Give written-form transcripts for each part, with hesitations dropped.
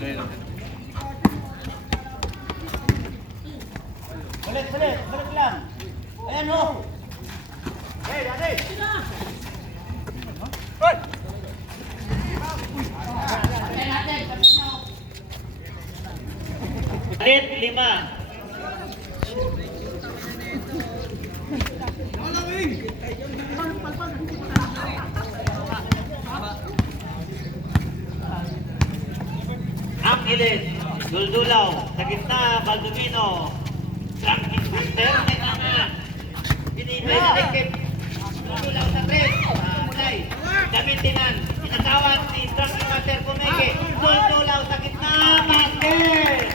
Balik lang. Ayan ho. Hey, dali. Hoy! Red 5. Angeles, Duldulaw, sa gitna, Baldovino, Frankie Master, may tangan. Binibay na ekip. Duldulaw sa 3, Play, Damitinan, inatawan si Frankie Master Kumeke, Duldulaw sa gitna, basket!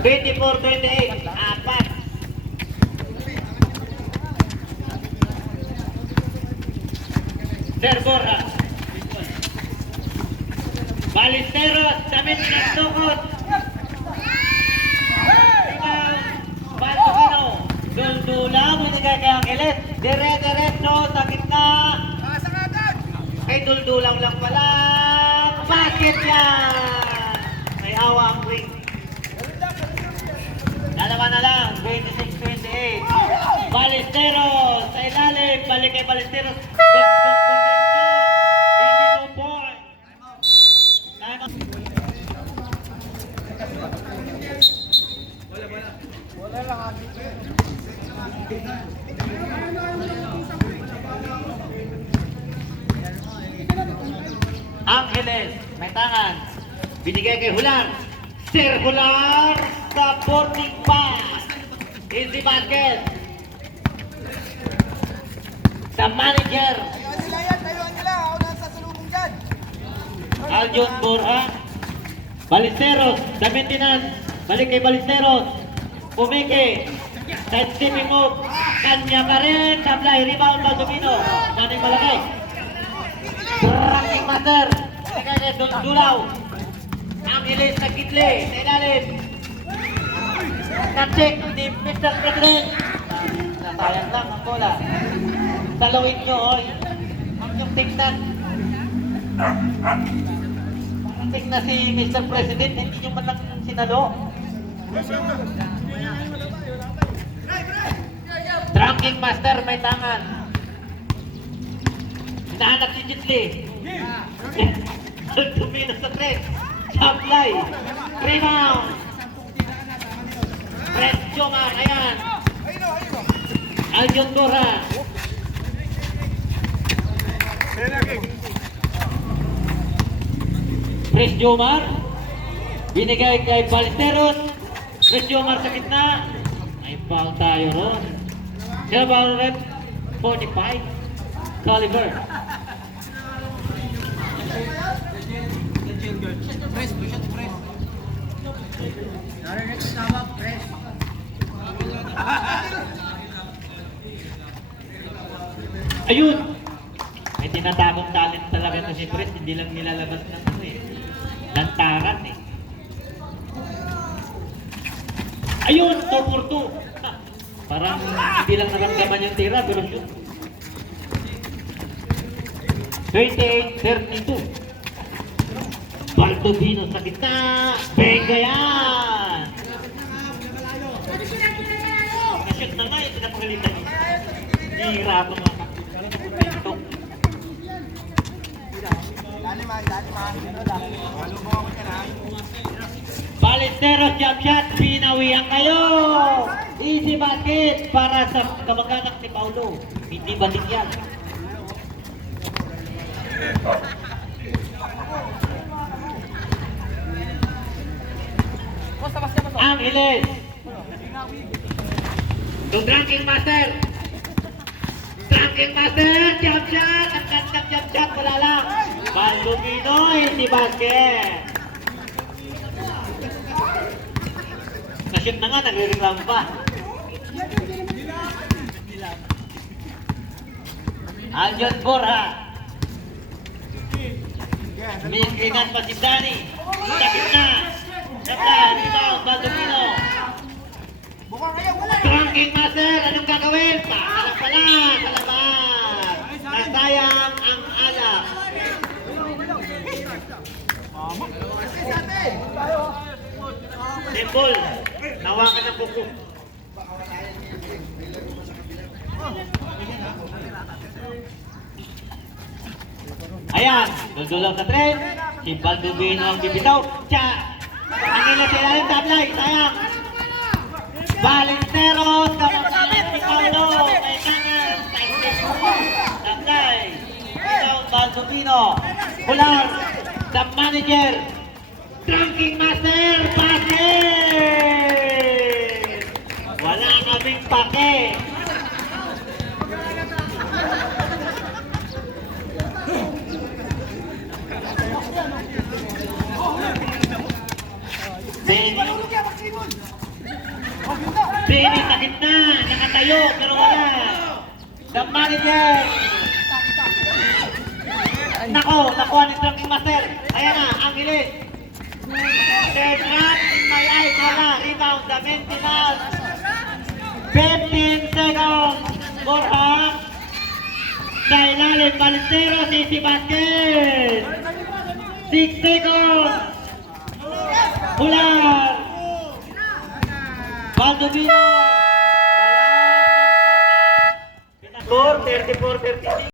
24-28, 4. Sir Borja. Balisteros, damit ng tukot. Baldovino, Duldulaw, binigay kay Angeles. Dire-diretso sa gitna. Kay Duldulaw lang pala. Basket yan! May awa ang ring. Dalawa na lang, 26-28. Balisteros, sa ilalim, balik kay Balisteros. Angeles, may tangan. Binigay kay Hular. Circular sa boarding pass. Easy basket. Sa manager. Aljon Borja. Balisteros, Damitinan. Balik kay Balisteros. Pumike. Side stepping move. Kanya pa rin. Sablay, rebound, Baldovino. Maning malaki. Ranking master. Binigay kay Duldulaw. Angeles sa kitle. Sa ilalim. Na-check ni Mr. President. Nasayang lang ang bola. Salawin nyo, oy. Ang yung tignan. Parating na si Mr. President. Hindi nyo man lang sinalo. Ranking master, may tangan. Hinahanap si Jitli. Tumino sa 3. Sablay. Rebound. Press Jomar. Ayan. Aljon Borja. Press Jomar. Binigay kay Balisteros. Press Jomar sa gitna. May foul tayo ron. Silver red 45. Caliber. Press, push it, press. Narinig ko tawag, press. Ayun! May tinatagong talent talaga na si Pres. Hindi lang nilalabas ng ano eh. Lantaran eh. Ayun! 2-4-2. Parang hindi lang naramdaman yung tira, pero shoot. 28-32. Baldovino sa gitna. Benga yan! Na-shoot na nga yung pinapagalitan niya. Tira ito mga kapitong. Balisteros, jump shot, pinawihan kayo! Easy basket para sa kamag-anak ni Paulo. Hindi balik yan. Angeles. Yung ranking master. Ranking master, jump shot. Ang gandang jump shot, wala lang. Baldovino, easy basket. Na-shoot na nga, nagre-reclam pa. Aljon Borja. Miskinan pa si Dani. Sakit na. Sakit rebound, Baldovino. Ranking master, anong gagawin? Pakala pala, kalabas. Nasayang ang alak. ball. Nawakan ng kuko. Ayan, dudulaw sa tres. Si Baldovino ang bibitaw. Tsa! Ang ila sa ilalim, tablay. Sayang. Balinteros, kapag si Paulo. Kailangan. Tablay. Ikaw, Baldovino. Pular. The manager. Trunking master. Passes! Wala kaming pake. Benny sa gitna, nakatayo, pero wala. The manager. Nako, nakuha ni Trunking Master. Ayan na, ang ilis. Third run, may ice, wala. Rebound, the maintenance. 15 seconds. Borja. Sa ilalim, Balintero, Sisi Basket. 6 seconds. Pular. Baldovino. Score 34-36.